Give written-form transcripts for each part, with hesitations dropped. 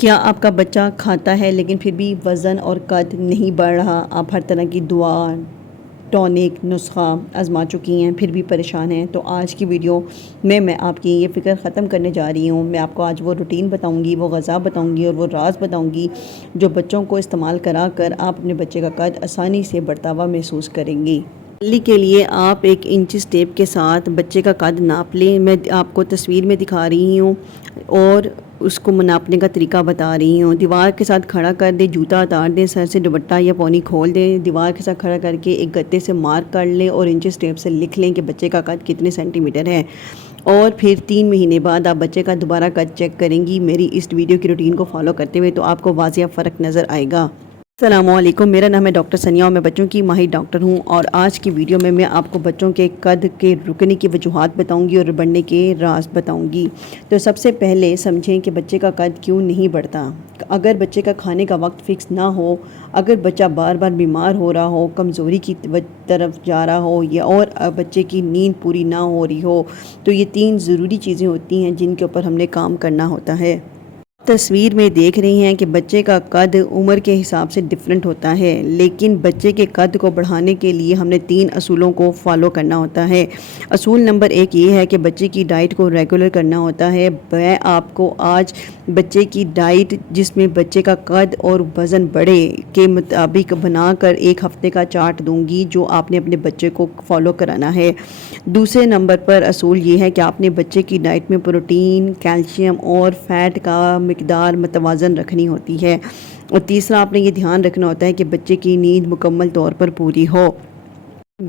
کیا آپ کا بچہ کھاتا ہے لیکن پھر بھی وزن اور قد نہیں بڑھ رہا؟ آپ ہر طرح کی دعا، ٹونک، نسخہ آزما چکی ہیں پھر بھی پریشان ہیں؟ تو آج کی ویڈیو میں آپ کی یہ فکر ختم کرنے جا رہی ہوں۔ میں آپ کو آج وہ روٹین بتاؤں گی، وہ غذا بتاؤں گی اور وہ راز بتاؤں گی جو بچوں کو استعمال کرا کر آپ اپنے بچے کا قد آسانی سے بڑھتا ہوا محسوس کریں گی۔ تسلی کے لیے آپ 1 انچ ٹیپ کے ساتھ بچے کا قد ناپ لیں۔ میں آپ کو تصویر میں دکھا رہی ہوں اور اس کو ناپنے کا طریقہ بتا رہی ہوں۔ دیوار کے ساتھ کھڑا کر دیں، جوتا اتار دیں، سر سے دوپٹہ یا پونی کھول دیں، دیوار کے ساتھ کھڑا کر کے ایک گتے سے مارک کر لیں اور انچ ٹیپ سے لکھ لیں کہ بچے کا قد کتنے سینٹی میٹر ہے، اور پھر 3 مہینے بعد آپ بچے کا دوبارہ قد چیک کریں گی۔ میری اس ویڈیو کی روٹین کو فالو کرتے ہوئے تو آپ کو واضح فرق نظر آئے گا۔ السلام علیکم، میرا نام ہے ڈاکٹر ثانیہ اور میں بچوں کی ماہر ڈاکٹر ہوں، اور آج کی ویڈیو میں آپ کو بچوں کے قد کے رکنے کی وجوہات بتاؤں گی اور بڑھنے کے راز بتاؤں گی۔ تو سب سے پہلے سمجھیں کہ بچے کا قد کیوں نہیں بڑھتا۔ اگر بچے کا کھانے کا وقت فکس نہ ہو، اگر بچہ بار بار بیمار ہو رہا ہو، کمزوری کی طرف جا رہا ہو، یا اور بچے کی نیند پوری نہ ہو رہی ہو، تو یہ 3 ضروری چیزیں ہوتی ہیں جن کے اوپر ہم نے کام کرنا ہوتا ہے۔ تصویر میں دیکھ رہی ہیں کہ بچے کا قد عمر کے حساب سے ڈیفرنٹ ہوتا ہے، لیکن بچے کے قد کو بڑھانے کے لیے ہم نے 3 اصولوں کو فالو کرنا ہوتا ہے۔ اصول نمبر 1 یہ ہے کہ بچے کی ڈائٹ کو ریگولر کرنا ہوتا ہے۔ میں آپ کو آج بچے کی ڈائٹ جس میں بچے کا قد اور وزن بڑھے کے مطابق بنا کر 1 ہفتے کا چارٹ دوں گی جو آپ نے اپنے بچے کو فالو کرانا ہے۔ دوسرے نمبر پر اصول یہ ہے کہ آپ نے بچے کی ڈائٹ میں پروٹین، کیلشیم اور فیٹ کا مقدار متوازن رکھنی ہوتی ہے، اور تیسرا آپ نے یہ دھیان رکھنا ہوتا ہے کہ بچے کی نیند مکمل طور پر پوری ہو۔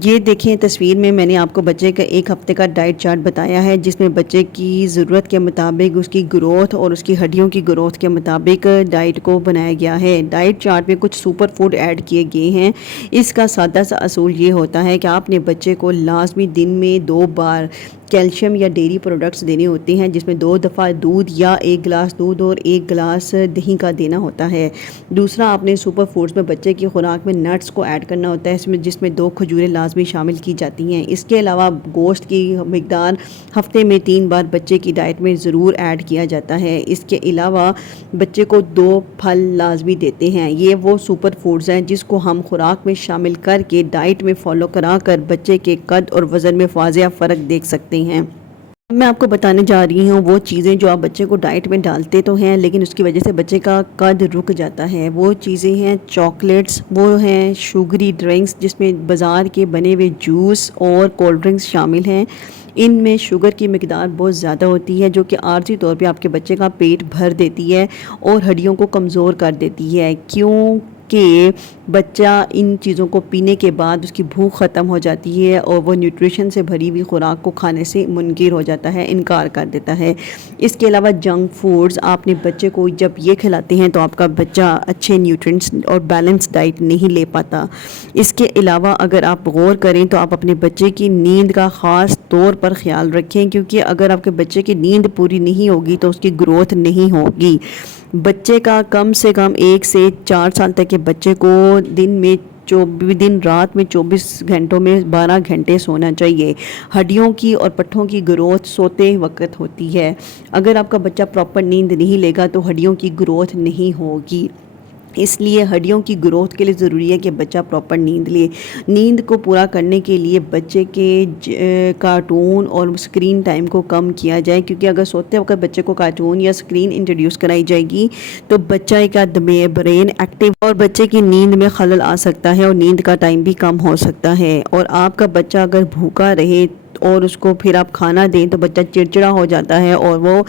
یہ دیکھیں تصویر میں نے آپ کو بچے کا 1 ہفتے کا ڈائٹ چارٹ بتایا ہے جس میں بچے کی ضرورت کے مطابق اس کی گروتھ اور اس کی ہڈیوں کی گروتھ کے مطابق ڈائٹ کو بنایا گیا ہے۔ ڈائٹ چارٹ میں کچھ سپر فوڈ ایڈ کیے گئے ہیں۔ اس کا سادہ سا اصول یہ ہوتا ہے کہ آپ نے بچے کو لازمی دن میں 2 بار کیلشیم یا ڈیری پروڈکٹس دینے ہوتے ہیں، جس میں 2 دفعہ دودھ یا 1 گلاس دودھ اور 1 گلاس دہی کا دینا ہوتا ہے۔ دوسرا آپ نے سپر فوڈز میں بچے کی خوراک میں نٹس کو ایڈ کرنا ہوتا ہے، جس میں 2 کھجوریں لازمی شامل کی جاتی ہیں۔ اس کے علاوہ گوشت کی مقدار ہفتے میں 3 بار بچے کی ڈائٹ میں ضرور ایڈ کیا جاتا ہے۔ اس کے علاوہ بچے کو 2 پھل لازمی دیتے ہیں۔ یہ وہ سپر فوڈز ہیں جس کو ہم خوراک میں شامل کر کے ڈائٹ میں فالو کرا کر بچے کے قد اور وزن میں واضح فرق دیکھ سکتے ہیں۔ میں آپ کو بتانے جا رہی ہوں وہ چیزیں جو آپ بچے کو ڈائٹ میں ڈالتے تو ہیں لیکن اس کی وجہ سے بچے کا قد رک جاتا ہے۔ وہ چیزیں ہیں چاکلیٹس، وہ ہیں شوگری ڈرنکس جس میں بازار کے بنے ہوئے جوس اور کولڈ ڈرنکس شامل ہیں۔ ان میں شوگر کی مقدار بہت زیادہ ہوتی ہے جو کہ عارضی طور پہ آپ کے بچے کا پیٹ بھر دیتی ہے اور ہڈیوں کو کمزور کر دیتی ہے، کیونکہ بچہ ان چیزوں کو پینے کے بعد اس کی بھوک ختم ہو جاتی ہے اور وہ نیوٹریشن سے بھری ہوئی خوراک کو کھانے سے منکر ہو جاتا ہے، انکار کر دیتا ہے۔ اس کے علاوہ جنک فوڈز آپ نے بچے کو جب یہ کھلاتے ہیں تو آپ کا بچہ اچھے نیوٹرینٹس اور بیلنس ڈائٹ نہیں لے پاتا۔ اس کے علاوہ اگر آپ غور کریں تو آپ اپنے بچے کی نیند کا خاص طور پر خیال رکھیں، کیونکہ اگر آپ کے بچے کی نیند پوری نہیں ہوگی تو اس کی گروتھ نہیں ہوگی۔ بچے کا کم سے کم 1 سے 4 سال تک کے بچے کو دن رات میں 24 گھنٹوں میں 12 گھنٹے سونا چاہیے۔ ہڈیوں کی اور پٹھوں کی گروتھ سوتے وقت ہوتی ہے۔ اگر آپ کا بچہ پراپر نیند نہیں لے گا تو ہڈیوں کی گروتھ نہیں ہوگی، اس لیے ہڈیوں کی گروتھ کے لیے ضروری ہے کہ بچہ پراپر نیند لے۔ نیند کو پورا کرنے کے لیے بچے کے کارٹون اور اسکرین ٹائم کو کم کیا جائے، کیونکہ اگر سوتے وقت بچے کو کارٹون یا اسکرین انٹروڈیوس کرائی جائے گی تو بچہ کا برین ایکٹیو اور بچے کی نیند میں خلل آ سکتا ہے اور نیند کا ٹائم بھی کم ہو سکتا ہے۔ اور آپ کا بچہ اگر بھوکا رہے اور اس کو پھر آپ کھانا دیں تو بچہ چڑچڑا ہو جاتا ہے اور وہ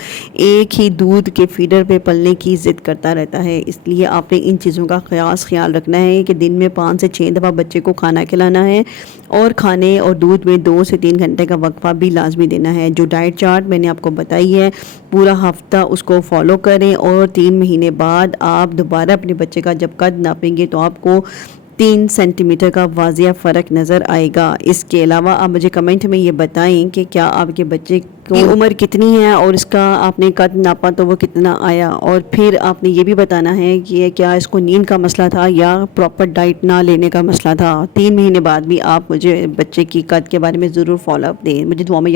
ایک ہی دودھ کے فیڈر پہ پلنے کی ضد کرتا رہتا ہے۔ اس لیے آپ نے ان چیزوں کا خیال رکھنا ہے کہ دن میں 5 سے 6 دفعہ بچے کو کھانا کھلانا ہے، اور کھانے اور دودھ میں 2 سے 3 گھنٹے کا وقفہ بھی لازمی دینا ہے۔ جو ڈائٹ چارٹ میں نے آپ کو بتائی ہے پورا ہفتہ اس کو فالو کریں، اور 3 مہینے بعد آپ دوبارہ اپنے بچے کا جب قد ناپیں گے تو آپ کو 3 سینٹی میٹر کا واضح فرق نظر آئے گا۔ اس کے علاوہ آپ مجھے کمنٹ میں یہ بتائیں کہ کیا آپ کے بچے کی عمر کتنی ہے اور اس کا آپ نے قد ناپا تو وہ کتنا آیا، اور پھر آپ نے یہ بھی بتانا ہے کہ کیا اس کو نیند کا مسئلہ تھا یا پراپر ڈائٹ نہ لینے کا مسئلہ تھا۔ 3 مہینے بعد بھی آپ مجھے بچے کی قد کے بارے میں ضرور فالو اپ دیں۔ مجھے دعا میں